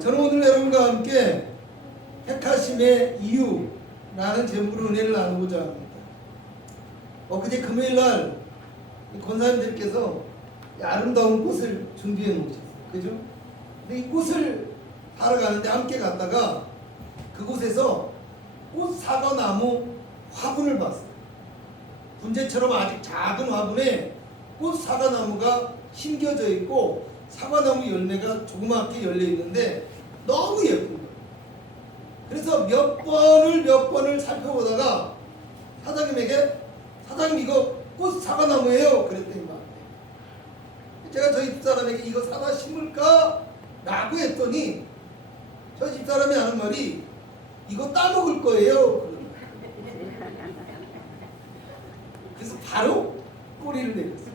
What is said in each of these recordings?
저는 오늘 여러분과 함께 택하심의 이유라는 제목으로 은혜를 나누고자 합니다. 그제 금요일날 권사님들께서 아름다운 꽃을 준비해 놓으셨어요. 그죠? 근데 이 꽃을 사러 가는데 함께 갔다가 그곳에서 꽃 사과나무 화분을 봤어요. 분재처럼 아직 작은 화분에 꽃 사과나무가 심겨져 있고 사과나무 열매가 조그맣게 열려 있는데 너무 예쁜 거예요. 그래서 몇 번을 살펴보다가 사장님에게 사장님 이거 꽃 사과나무예요 그랬더니 제가 저희 집사람에게 이거 사다 심을까? 라고 했더니 저희 집사람이 하는 말이 이거 따먹을 거예요. 그래서 바로 꼬리를 내렸어요.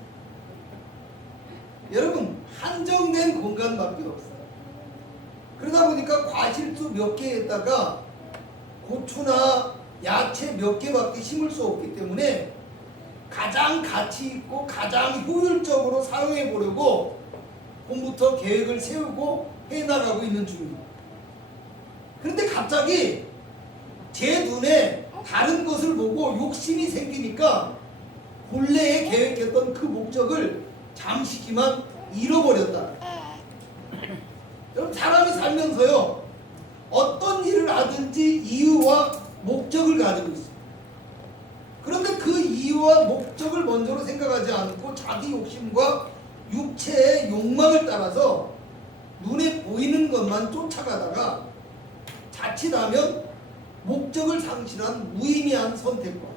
여러분 한정된 공간밖에 없어요. 그러다 보니까 과실수 몇 개에다가 고추나 야채 몇 개밖에 심을 수 없기 때문에 가장 가치 있고 가장 효율적으로 사용해 보려고 봄부터 계획을 세우고 해나가고 있는 중입니다. 그런데 갑자기 제 눈에 다른 것을 보고 욕심이 생기니까 본래에 계획했던 그 목적을 잠시기만 잃어버렸다. 여러분 사람이 살면서요 어떤 일을 하든지 이유와 목적을 가지고 있습니다. 그런데 그 이유와 목적을 먼저로 생각하지 않고 자기 욕심과 육체의 욕망을 따라서 눈에 보이는 것만 쫓아가다가 자칫하면 목적을 상실한 무의미한 선택과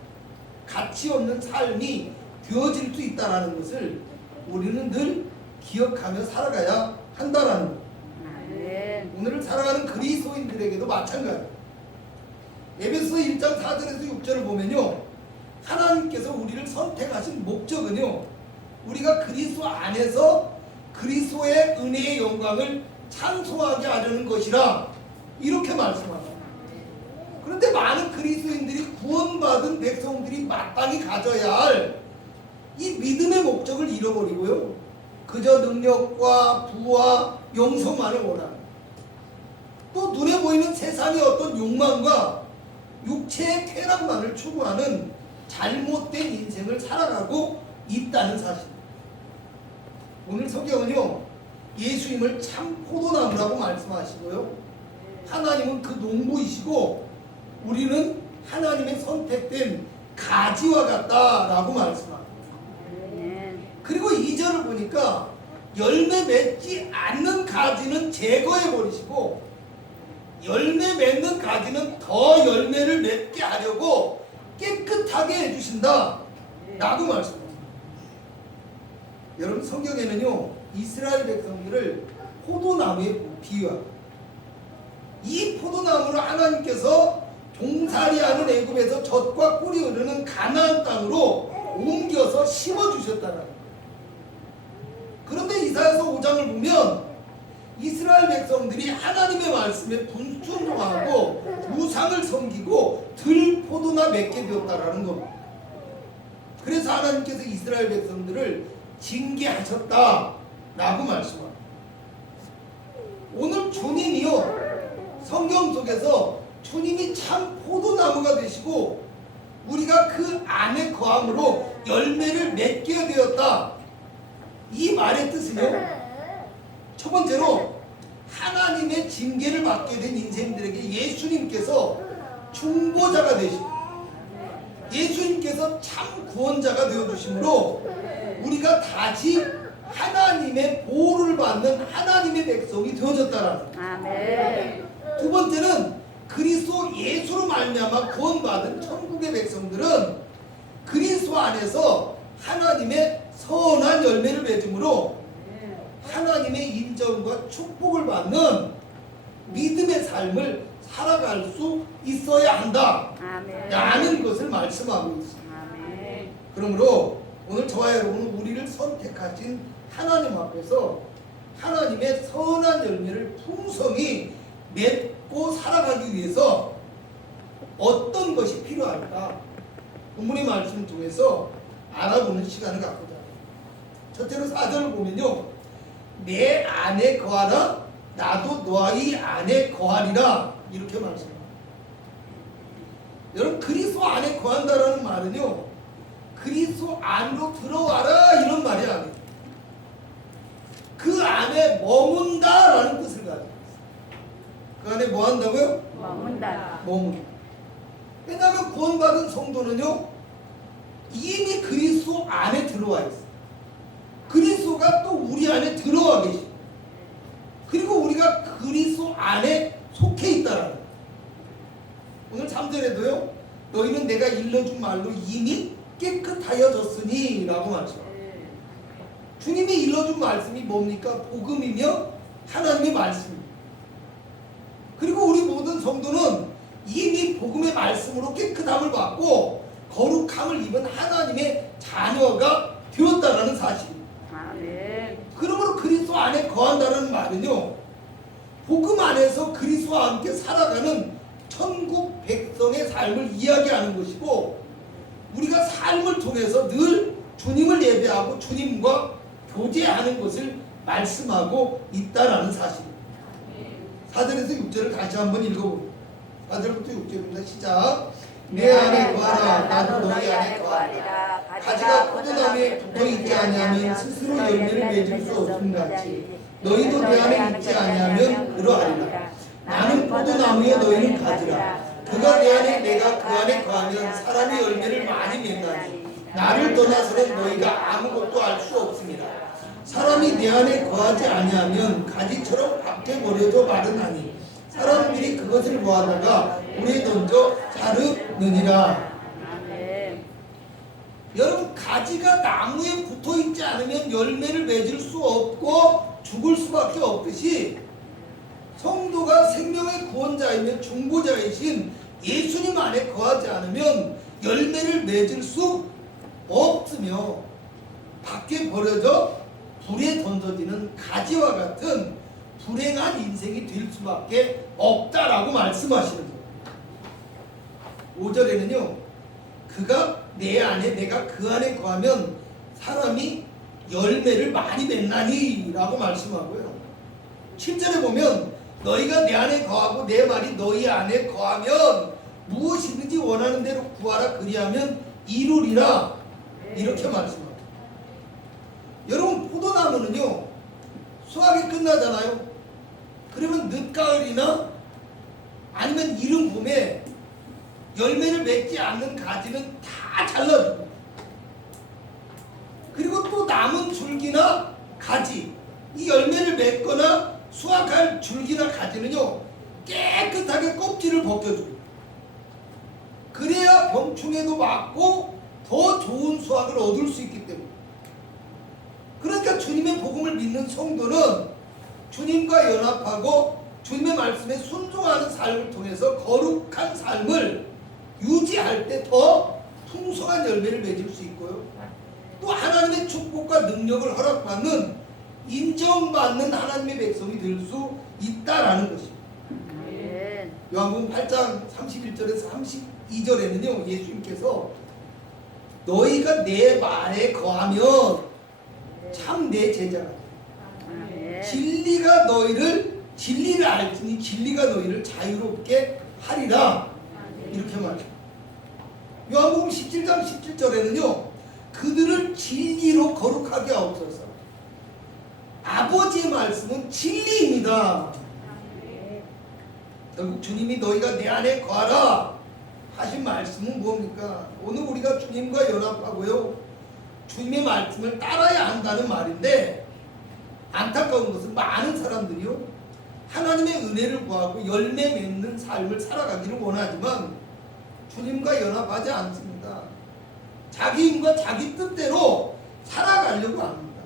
가치 없는 삶이 되어질 수 있다는 것을 우리는 늘 기억하며 살아가야 한다라는 것. 오늘을 살아가는 그리스도인들에게도 마찬가지입니다. 에베소 1장 4절에서 6절을 보면요 하나님께서 우리를 선택하신 목적은요 우리가 그리스도 안에서 그리스도의 은혜의 영광을 찬송하게 하려는 것이라 이렇게 말씀합니다. 그런데 많은 그리스도인들이 구원받은 백성들이 마땅히 가져야 할 이 믿음의 목적을 잃어버리고요 그저 능력과 부와 영성만을 원합니다. 또 눈에 보이는 세상의 어떤 욕망과 육체의 쾌락만을 추구하는 잘못된 인생을 살아가고 있다는 사실입니다. 오늘 성경은요 예수님을 참 포도나무라고 말씀하시고요 하나님은 그 농부이시고 우리는 하나님의 선택된 가지와 같다라고 말씀합니다. 그리고 2절을 보니까 열매 맺지 않는 가지는 제거해 버리시고 열매 맺는 가지는 더 열매를 맺게 하려고 깨끗하게 해주신다 라고 말씀합니다. 여러분 성경에는요 이스라엘 백성들을 포도나무에 비유합니다. 이 포도나무를 하나님께서 종살이하는 애굽에서 젖과 꿀이 흐르는 가나안 땅으로 옮겨서 심어주셨다는 거예요. 그런데 이사야서 5장을 보면 이스라엘 백성들이 하나님의 말씀에 불순종하고 우상을 섬기고 들포도나 맺게 되었다라는 겁니다. 그래서 하나님께서 이스라엘 백성들을 징계하셨다라고 말씀합니다. 오늘 주님이요 성경 속에서 주님이 참 포도나무가 되시고 우리가 그 안에 거함으로 열매를 맺게 되었다. 이 말의 뜻은요 첫 번째로 하나님의 징계를 받게 된 인생들에게 예수님께서 중보자가 되시고 예수님께서 참 구원자가 되어주심으로 우리가 다시 하나님의 보호를 받는 하나님의 백성이 되어졌다라는 거예요. 두 번째는 그리스도 예수로 말미암아 구원받은 천국의 백성들은 그리스도 안에서 하나님의 선한 열매를 맺음으로 하나님의 인정과 축복을 받는 믿음의 삶을 살아갈 수 있어야 한다 라는 것을 말씀하고 있습니다. 그러므로 오늘 저와 여러분은 우리를 선택하신 하나님 앞에서 하나님의 선한 열매를 풍성히 맺고 살아가기 위해서 어떤 것이 필요할까 본문의 말씀을 통해서 알아보는 시간을 갖고자 합니다. 첫째로 4절을 보면요 내 안에 거하라 나도 너희 안에 거하리라 이렇게 말씀합니다. 여러분 그리스도 안에 거한다라는 말은요 그리스도 안으로 들어와라 이런 말이 아니에요. 그 안에 머문다라는 뜻을 가지고 있어요. 그 안에 뭐 한다고요? 머문다. 머문다. 왜냐하면 구원받은 성도는요 이미 그리스도 안에 들어와 있어요. 그리스도가 또 우리 안에 들어와 계시고 그리고 우리가 그리스도 안에 속해 있다라는 거예요. 오늘 3절에도요 너희는 내가 일러준 말로 이미 깨끗하여졌으니 라고 말씀합니다. 주님이 일러준 말씀이 뭡니까? 복음이며 하나님의 말씀입니다. 그리고 우리 모든 성도는 이미 복음의 말씀으로 깨끗함을 받고 거룩함을 입은 하나님의 자녀가 되었다라는 사실입니다. 아멘. 그러므로 그리스도 안에 거한다는 말은요 복음 안에서 그리스도와 함께 살아가는 천국 백성의 삶을 이야기하는 것이고 우리가 삶을 통해서 늘 주님을 예배하고 주님과 교제하는 것을 말씀하고 있다라는 사실입니다. 4절에서 6절을 다시 한번 읽어봅니다. 4절부터 6절입니다. 시작. 내 안에 거하라 나도 너희 안에 거하리라. 가지가 포도나무에 붙어있지 아니하면 스스로 열매를 맺을 수 없음같이 너희도 내 안에 있지 아니하면 그러하리라. 나는 포도나무에 너희는 가지라. 그가 내 안에 내가 그 안에 거하면 사람이 열매를 많이 맺나니 나를 떠나서는 너희가 아무것도 알 수 없습니다. 사람이 내 안에 거하지 아니하면 가지처럼 밖에 버려져 마르나니 사람들이 그것을 모아다가 물에 던져 자르느니라. 아멘. 여러분 가지가 나무에 붙어있지 않으면 열매를 맺을 수 없고 죽을 수밖에 없듯이 성도가 생명의 구원자이며 중보자이신 예수님 안에 거하지 않으면 열매를 맺을 수 없으며 밖에 버려져 불에 던져지는 가지와 같은 불행한 인생이 될 수밖에 없다라고 말씀하시는 거예요. 5절에는요 그가 내 안에 내가 그 안에 거하면 사람이 열매를 많이 맺나니 라고 말씀하고요. 7절에 보면 너희가 내 안에 거하고 내 말이 너희 안에 거하면 무엇이든지 원하는 대로 구하라 그리하면 이루리라 이렇게 말씀합니다. 여러분 포도나무는요 수확이 끝나잖아요. 그러면 늦가을이나 아니면 이른 봄에 열매를 맺지 않는 가지는 다 잘라주고 그리고 또 남은 줄기나 가지 이 열매를 맺거나 수확할 줄기나 가지는요 깨끗하게 껍질을 벗겨줘요. 그래야 병충해도 막고 더 좋은 수확을 얻을 수 있기 때문에 그러니까 주님의 복음을 믿는 성도는 주님과 연합하고 주님의 말씀에 순종하는 삶을 통해서 거룩한 삶을 유지할 때 더 풍성한 열매를 맺을 수 있고요. 또 하나님의 축복과 능력을 허락받는 인정받는 하나님의 백성이 될 수 있다라는 것입니다. 아멘. 요한복음 8장 31절에서 32절에는요 예수님께서 너희가 내 말에 거하면 참 내 제자가 아멘. 진리를 알지니 진리가 너희를 자유롭게 하리라 이렇게 말합니다. 요한복음 17장 17절에는요 그들을 진리로 거룩하게 하옵소서. 아버지의 말씀은 진리입니다. 결국 주님이 너희가 내 안에 거하라 하신 말씀은 뭡니까? 오늘 우리가 주님과 연합하고요 주님의 말씀을 따라야 한다는 말인데 안타까운 것은 많은 사람들이요 하나님의 은혜를 구하고 열매 맺는 삶을 살아가기를 원하지만 주님과 연합하지 않습니다. 자기 힘과 자기 뜻대로 살아가려고 합니다.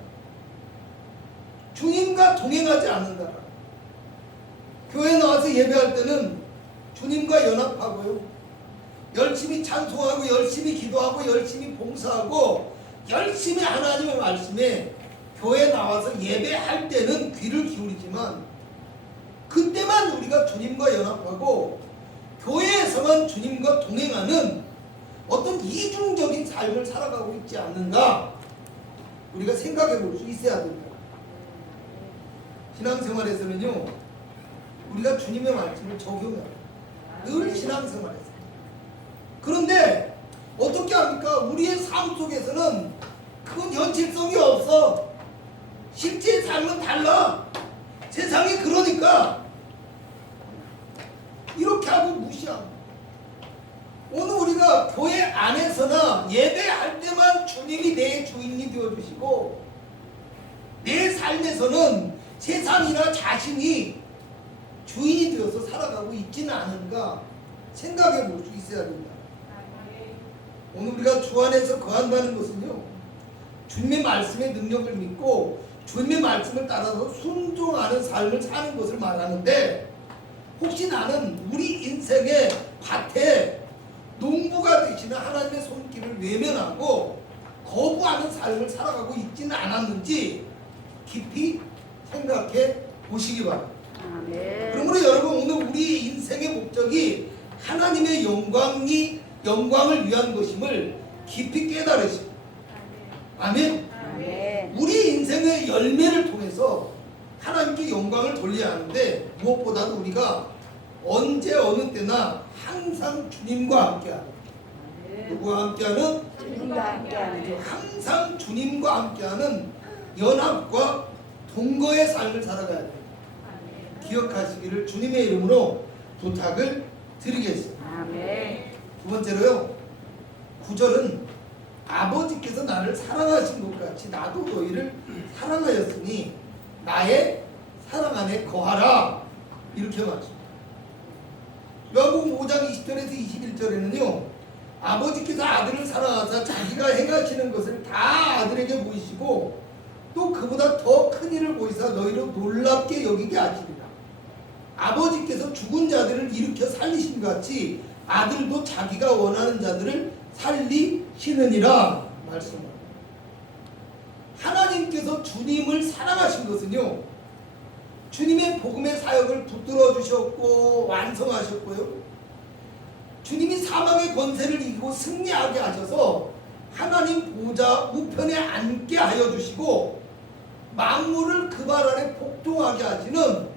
주님과 동행하지 않는다. 교회 나와서 예배할 때는 주님과 연합하고요 열심히 찬송하고 열심히 기도하고 열심히 봉사하고 열심히 하나님의 말씀에 교회 나와서 예배할 때는 귀를 기울이지만 그때만 우리가 주님과 연합하고 교회에서만 주님과 동행하는 어떤 이중적인 삶을 살아가고 있지 않는가 우리가 생각해 볼 수 있어야 됩니다. 신앙생활에서는요, 우리가 주님의 말씀을 적용해요. 늘 신앙생활에서. 그런데 어떻게 합니까? 우리의 삶 속에서는 그건 현실성이 없어. 실제 삶은 달라. 세상이 그러니까 이렇게 하고 무시하고. 오늘 우리가 교회 안에서나 예배할 때만 주님이 내 주인이 되어주시고, 내 삶에서는 세상이나 자신이 주인이 되어서 살아가고 있지는 않은가 생각해 볼 수 있어야 된다. 오늘 우리가 주 안에서 거한다는 것은요, 주님의 말씀의 능력을 믿고 주님의 말씀을 따라서 순종하는 삶을 사는 것을 말하는데, 혹시 나는 우리 인생의 밭에 농부가 되시는 하나님의 손길을 외면하고 거부하는 삶을 살아가고 있지는 않았는지 깊이 생각해 보시기 바랍니다. 아멘. 그러므로 여러분, 오늘 우리 인생의 목적이 하나님의 영광을 위한 것임을 깊이 깨달으시고, 아멘. 아멘. 우리 인생의 열매를 통해서 하나님께 영광을 돌려야 하는데, 무엇보다도 우리가 언제 어느 때나 항상 주님과 함께하는, 누구와 함께하는? 주님과 함께하는 항상 주님과 함께하는 연합과 동거의 삶을 살아가야 됩니다. 기억하시기를 주님의 이름으로 부탁을 드리겠습니다. 아멘. 두 번째로요, 9절은 아버지께서 나를 사랑하신 것 같이 나도 너희를 사랑하였으니 나의 사랑 안에 거하라, 이렇게 말합니다. 요한복음 5장 20절에서 21절에는요, 아버지께서 아들을 사랑하사 자기가 행하시는 것을 다 아들에게 보이시고 또 그보다 더 큰 일을 보이사 너희로 놀랍게 여기게 하시리라. 아버지께서 죽은 자들을 일으켜 살리신 것 같이 아들도 자기가 원하는 자들을 살리시느니라 말씀합니다. 하나님께서 주님을 사랑하신 것은요, 주님의 복음의 사역을 붙들어 주셨고 완성하셨고요, 주님이 사망의 권세를 이기고 승리하게 하셔서 하나님 보좌 우편에 앉게 하여 주시고 만물을 그 발 아래 복종하게 하시는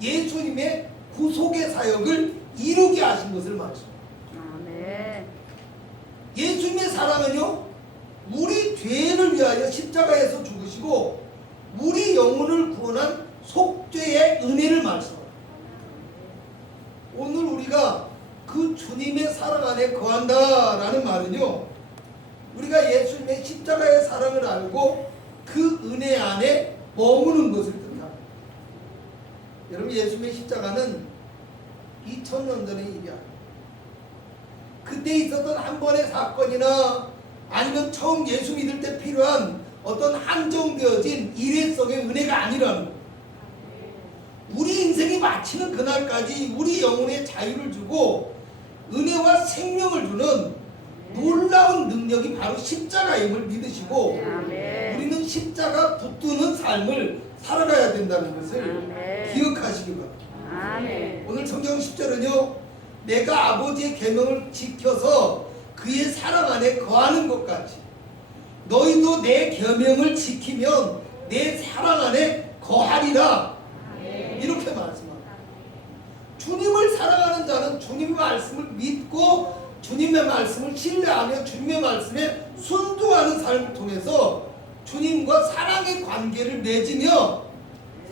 예수님의 구속의 사역을 이루게 하신 것을 말씀합니다. 아멘. 예수님의 사랑은요, 우리 죄를 위하여 십자가에서 죽으시고 우리 영혼을 구원한 속죄의 은혜를 말씀합니다. 오늘 우리가 그 주님의 사랑 안에 거한다라는 말은요, 우리가 예수님의 십자가의 사랑을 알고 그 은혜 안에 머무는 것을 뜻합니다. 여러분, 예수님의 십자가는 2000년 전의 일이 아닙니다. 그때 있었던 한 번의 사건이나 아니면 처음 예수 믿을 때 필요한 어떤 한정되어진 일회성의 은혜가 아니라는 거예요. 우리 인생이 마치는 그날까지 우리 영혼에 자유를 주고 은혜와 생명을 주는 놀라운 능력이 바로 십자가임을 믿으시고, 아멘. 우리는 십자가 붙드는 삶을 살아가야 된다는 것을 아멘. 기억하시기 바랍니다. 아멘. 오늘 성경 10절은요, 내가 아버지의 계명을 지켜서 그의 사랑 안에 거하는 것 같이 너희도 내 계명을 지키면 내 사랑 안에 거하리라, 이렇게 말씀합니다. 주님을 사랑하는 자는 주님의 말씀을 믿고 주님의 말씀을 신뢰하며 주님의 말씀에 순종하는 삶을 통해서 주님과 사랑의 관계를 맺으며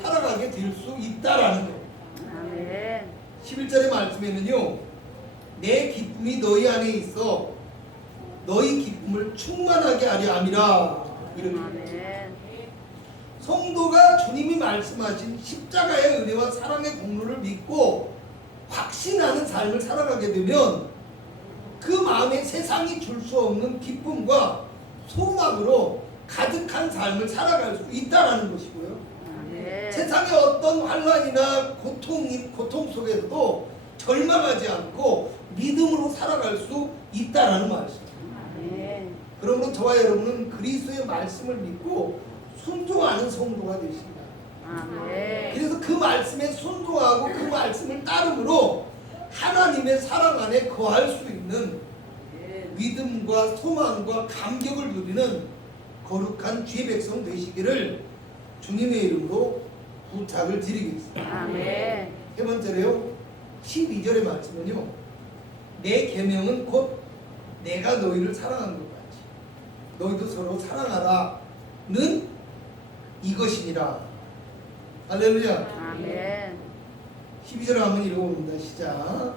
살아가게 될 수 있다라는 거예요. 아멘. 11절의 말씀에는요, 내 기쁨이 너희 안에 있어 너희 기쁨을 충만하게 하려 함이라, 이렇게. 아멘. 성도가 주님이 말씀하신 십자가의 은혜와 사랑의 공로를 믿고 확신하는 삶을 살아가게 되면 그 마음에 세상이 줄 수 없는 기쁨과 소망으로 가득한 삶을 살아갈 수 있다는 것이고요. 아멘. 세상의 어떤 환난이나 고통 속에서도 절망하지 않고 믿음으로 살아갈 수 있다는 말씀입니다. 아멘. 그러므로 저와 여러분은 그리스도의 말씀을 믿고 순종하는 성도가 되십니다. 아멘. 그래서 그 말씀에 순종하고 그 말씀을 따름으로 하나님의 사랑 안에 거할 수 있는 믿음과 소망과 감격을 누리는 거룩한 주의 백성 되시기를 주님의 이름으로 부탁을 드리겠습니다. 아멘. 세 번째로요. 12절의 말씀은요. 내 계명은 곧 내가 너희를 사랑한 것 같이 너희도 서로 사랑하라는 이것이니라. 할렐루야. 아멘. 12절 한번 읽어봅니다. 시작.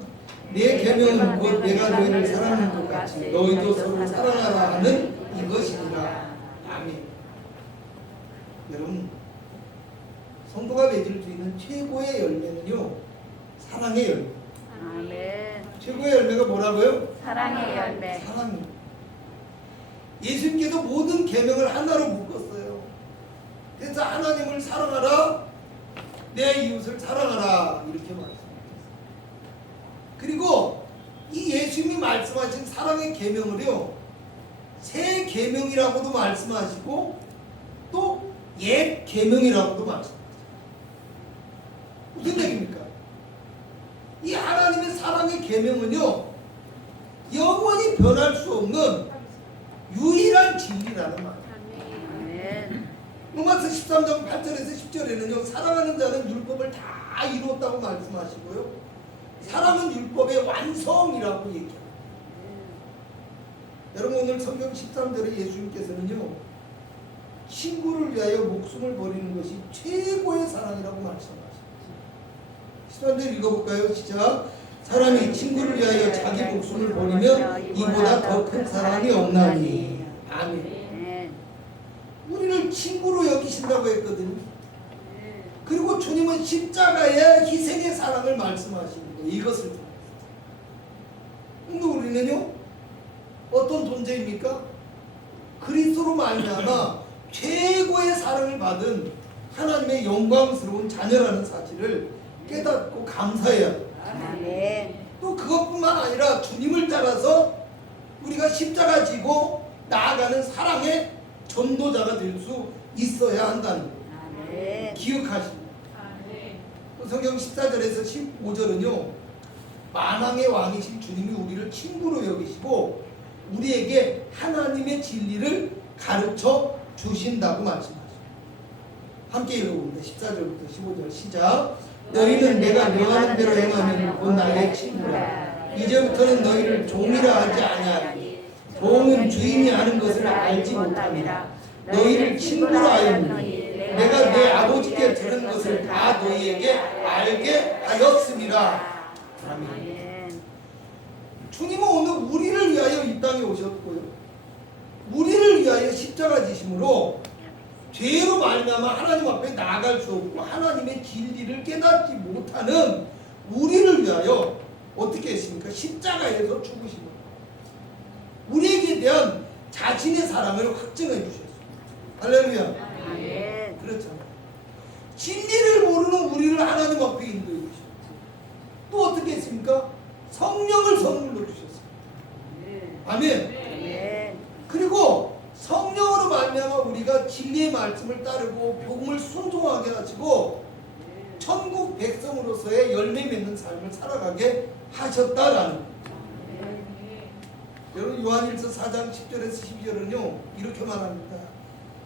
내 계명은 곧 내가 너희를 사랑하는 것 같이 너희도 서로 사랑하라 하는 이것이니라. 아멘. 여러분, 성도가 맺을 수 있는 최고의 열매는요, 사랑의 열매. 아멘. 최고의 열매가 뭐라고요? 사랑의 열매. 사랑입니다. 예수님께서 모든 계명을 하나로 묶었어요. 그래서 하나님을 사랑하라, 내 이웃을 사랑하라 이렇게 말씀하셨어요. 그리고 이 예수님이 말씀하신 사랑의 계명을요, 새 계명이라고도 말씀하시고 또 옛 계명이라고도 말씀하세요. 무슨 얘기입니까? 이 하나님의 사랑의 계명은요, 영원히 변할 수 없는 유일한 진리라는 말이에요. 아멘. 로마서 13장 8절에서 10절에는요, 사랑하는 자는 율법을 다 이루었다고 말씀하시고요, 사랑은 율법의 완성이라고 얘기합니다. 여러분, 오늘 성경 13절에 예수님께서는요, 친구를 위하여 목숨을 버리는 것이 최고의 사랑이라고 말씀하십니다. 13절 읽어볼까요? 시작. 사람이 친구를 위하여 자기 목숨을 버리면 이보다 더 큰 사랑이 없나니. 아멘. 아멘. 우리를 친구로 여기신다고 했거든요. 그리고 주님은 십자가의 희생의 사랑을 말씀하시는 거예요. 이것을 통해서. 근데 우리는요, 어떤 존재입니까? 그리스도로 말미암아 최고의 사랑을 받은 하나님의 영광스러운 자녀라는 사실을 깨닫고 감사해야 돼요. 아멘. 또 그것뿐만 아니라 주님을 따라서 우리가 십자가 지고 나아가는 사랑의 전도자가 될 수 있어야 한다는 거예요. 아멘. 기억하십니다. 또 성경 14절에서 15절은요, 만왕의 왕이신 주님이 우리를 친구로 여기시고 우리에게 하나님의 진리를 가르쳐 주신다고 말씀하십니다. 함께 읽어봅니다. 14절부터 15절 시작. 너희는 내가 명하는 대로 행하면 곧 나의 친구라. 이제부터는 너희를 종이라 하지 아니하리. 종은 주인이 하는 것을 알지 못함이라. 너희를 친구라 하였느니 내가 내 아버지께 들은 것을 다 너희에게 알게 하였음이라. 아멘. 아멘. 주님은 오늘 우리를 위하여 이 땅에 오셨고요, 우리를 위하여 십자가 지심으로 죄로 말미암아 하나님 앞에 나아갈 수 없고 하나님의 진리를 깨닫지 못하는 우리를 위하여 어떻게 했습니까? 십자가에서 죽으신 거예요. 우리에게 대한 자신의 사랑을 확증해 주셨어요. 할렐루야. 아멘. 그렇잖아요. 진리를 모르는 우리를 하나님 앞에 인도해 주셨어요. 또 어떻게 했습니까? 성령을 선물로 주셨어요. 아멘. 아멘. 그리고 성령으로 말미암아 우리가 진리의 말씀을 따르고 복음을 순종하게 하시고 천국 백성으로서의 열매 맺는 삶을 살아가게 하셨다라는 거예요. 여러분, 요한일서 4장 10절에서 12절은요 이렇게 말합니다.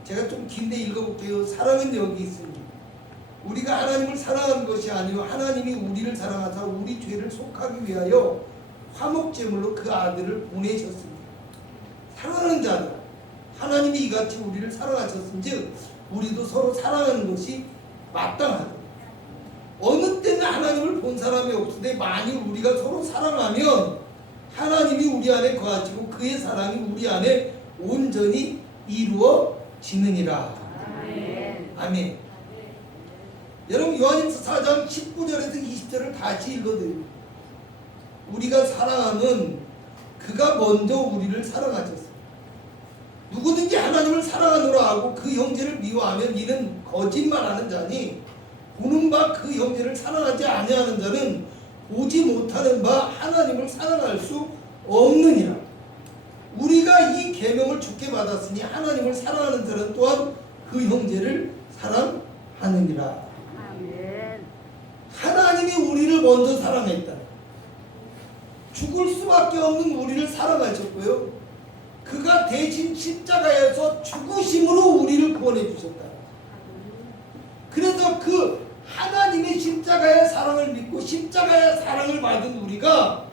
제가 좀 긴데 읽어볼게요. 사랑은 여기 있습니다. 우리가 하나님을 사랑하는 것이 아니요 하나님이 우리를 사랑하사 우리 죄를 속하기 위하여 화목제물로 그 아들을 보내셨습니다. 사랑하는 자들, 하나님이 이같이 우리를 사랑하셨은즉 우리도 서로 사랑하는 것이 마땅하다. 어느 때는 하나님을 본 사람이 없으되 만일 우리가 서로 사랑하면 하나님이 우리 안에 거하시고 그의 사랑이 우리 안에 온전히 이루어지느니라. 아멘. 아멘. 여러분, 요한일서 4장 19절에서 20절을 다시 읽어드립니다. 우리가 사랑하면 그가 먼저 우리를 사랑하셨습니다. 누구든지 하나님을 사랑하노라 하고 그 형제를 미워하면 이는 거짓말하는 자니 보는 바 그 형제를 사랑하지 아니하는 자는 보지 못하는 바 하나님을 사랑할 수 없느니라. 우리가 이 계명을 주께 받았으니 하나님을 사랑하는 자는 또한 그 형제를 사랑하느니라. 아멘. 하나님이 우리를 먼저 사랑했다. 죽을 수밖에 없는 우리를 사랑하셨고요, 그가 대신 십자가에서 죽으심으로 우리를 구원해 주셨다. 그래서 그 십자가의 사랑을 받은 우리가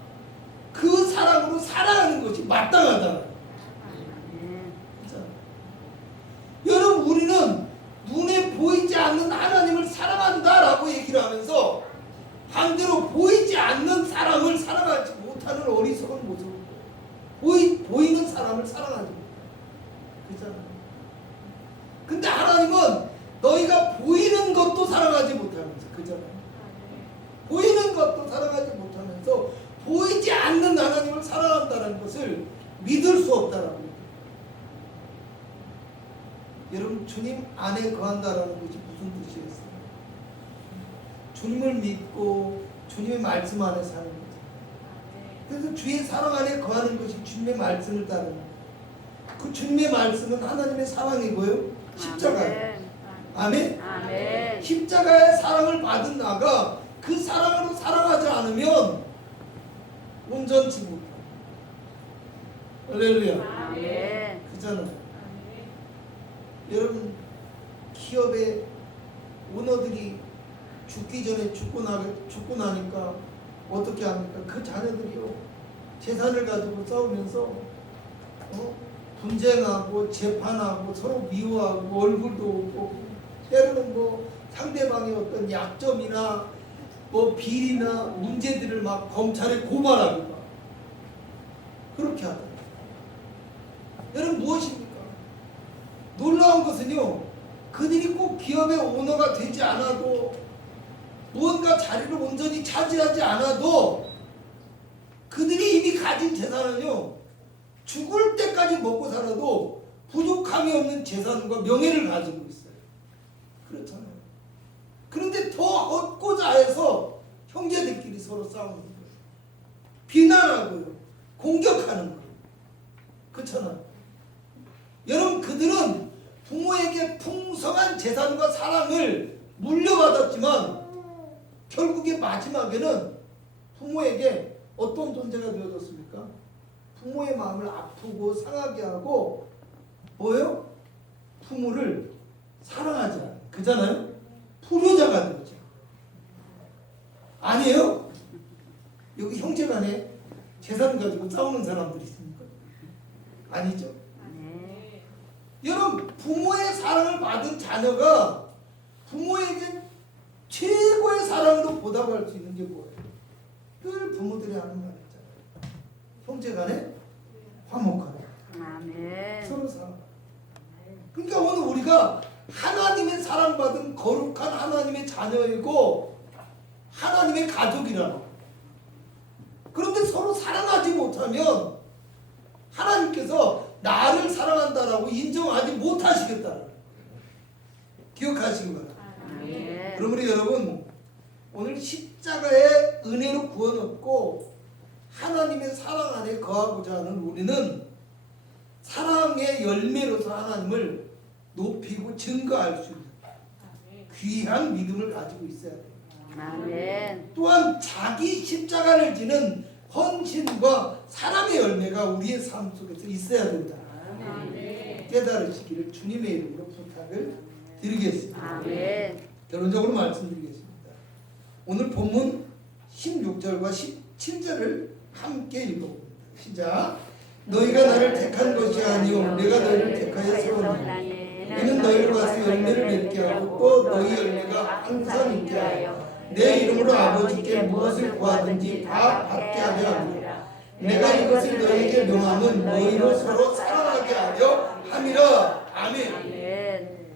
그 사랑으로 살아가는 것이 마땅하다. 아멘. 그렇죠? 여러분, 우리는 눈에 보이지 않는 하나님을 사랑한다라고 얘기를 하면서 반대로 보이지 않는 사람을 사랑하지 못하는 어리석은 모습을 보이는 사람을 사랑하지 못해요. 그렇잖아요. 근데 하나님은 너희가 보이는 것도 사랑하지 못하면서, 그잖아요. 보이는 것도 사랑하지 못하면서 보이지 않는 하나님을 사랑한다는 것을 믿을 수 없다라고. 여러분, 주님 안에 거한다라는 것이 무슨 뜻이겠어요? 주님을 믿고 주님의 말씀 안에 사는 거죠. 그래서 주의 사랑 안에 거하는 것이 주님의 말씀을 따르는 거예요. 그 주님의 말씀은 하나님의 사랑이고요, 십자가예요. 아멘. 아멘. 십자가의 사랑을 받은 나가 그 사랑으로 살아가지 않으면 온전치 못해요. 할렐루야. 아멘. 그잖아요. 여러분, 기업의 오너들이 죽기 전에 죽고 나니까 어떻게 합니까? 그 자녀들이요, 재산을 가지고 싸우면서 분쟁하고 재판하고 서로 미워하고 얼굴도 오고, 때로는 뭐 상대방의 어떤 약점이나 뭐 비리나 문제들을 막 검찰에 고발합니다. 그렇게 하다. 여러분, 무엇입니까? 놀라운 것은요, 그들이 꼭 기업의 오너가 되지 않아도, 무언가 자리를 온전히 차지하지 않아도, 그들이 이미 가진 재산은요, 죽을 때까지 먹고 살아도 부족함이 없는 재산과 명예를 가지고 있어요. 그렇잖아요. 그런데 더 얻고자 해서 형제들끼리 서로 싸우는 거예요. 비난하고요, 공격하는 거예요. 그렇잖아요. 여러분, 그들은 부모에게 풍성한 재산과 사랑을 물려받았지만 결국에 마지막에는 부모에게 어떤 존재가 되어졌습니까? 부모의 마음을 아프고 상하게 하고 뭐예요? 부모를 사랑하지 않아요. 그잖아요? 불효자가 되죠. 아니에요? 여기 형제간에 재산 가지고 싸우는 사람들이 있습니까? 아니죠. 여러분, 부모의 사랑을 받은 자녀가 부모에게 최고의 사랑으로 보답할 수 있는 게 뭐예요? 늘 부모들이 하는 말 있잖아요. 형제간에 화목하라. 아멘. 서로 사랑. 그러니까 오늘 우리가 하나님의 사랑받은 거룩한 하나님의 자녀이고 하나님의 가족이라고. 그런데 서로 사랑하지 못하면 하나님께서 나를 사랑한다라고 인정하지 못하시겠다. 기억하시기 바랍니다. 아멘. 그러므로 여러분, 오늘 십자가의 은혜로 구원 얻고 하나님의 사랑 안에 거하고자 하는 우리는 사랑의 열매로서 하나님을 높이고 증거할 수 있는 귀한 믿음을 가지고 있어야 돼요. 아멘. 또한 자기 십자가를 지는 헌신과 사랑의 열매가 우리의 삶 속에서 있어야 된다. 깨달으시기를 주님의 이름으로 부탁을 드리겠습니다. 아멘. 결론적으로 말씀드리겠습니다. 오늘 본문 16절과 17절을 함께 읽어봅니다. 시작. 너희가 나를 택한 것이 아니요 내가 너희를 택하여 세웠느니 이는 너희를 가서 열매를 맺게 하고 또 너희 열매가 항상 있게 하여 내 이름으로 아버지께 무엇을 구하든지 다 받게 하려 함이라. 내가 이것을 너희에게 명함은 너희로 서로 사랑하게 하려 함이라. 아멘. 아멘.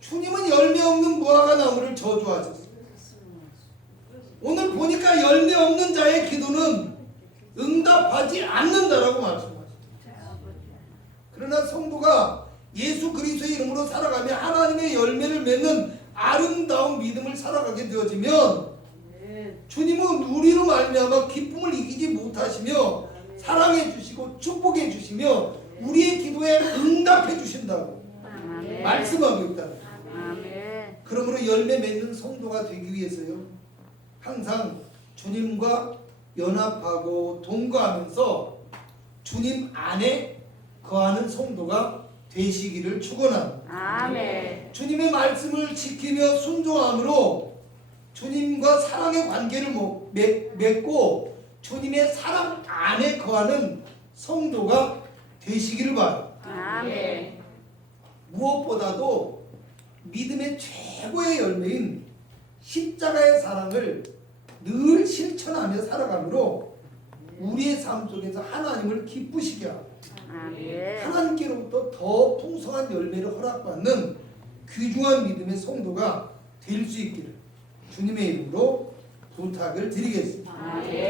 주님은 열매 없는 무화과 나무를 저주하셨어요. 오늘 보니까 열매 없는 자의 기도는 응답하지 않는다라고 말씀하셨어요. 그러나 성도가 예수 그리스도의 이름으로 살아가며 하나님의 열매를 맺는 아름다운 믿음을 살아가게 되어지면 주님은 우리로 말미암아 기쁨을 이기지 못하시며 사랑해 주시고 축복해 주시며 우리의 기도에 응답해 주신다고 아멘. 말씀하고 있다. 아멘. 그러므로 열매 맺는 성도가 되기 위해서요, 항상 주님과 연합하고 동거하면서 주님 안에 거하는 성도가 되시기를 축원합니다. 아멘. 주님의 말씀을 지키며 순종함으로 주님과 사랑의 관계를 맺고 주님의 사랑 안에 거하는 성도가 되시기를 바랍니다. 아멘. 무엇보다도 믿음의 최고의 열매인 십자가의 사랑을 늘 실천하며 살아가므로 우리의 삶 속에서 하나님을 기쁘시게 하고 아멘. 하나님께로부터 더 풍성한 열매를 허락받는 귀중한 믿음의 성도가 될 수 있기를 주님의 이름으로 부탁을 드리겠습니다.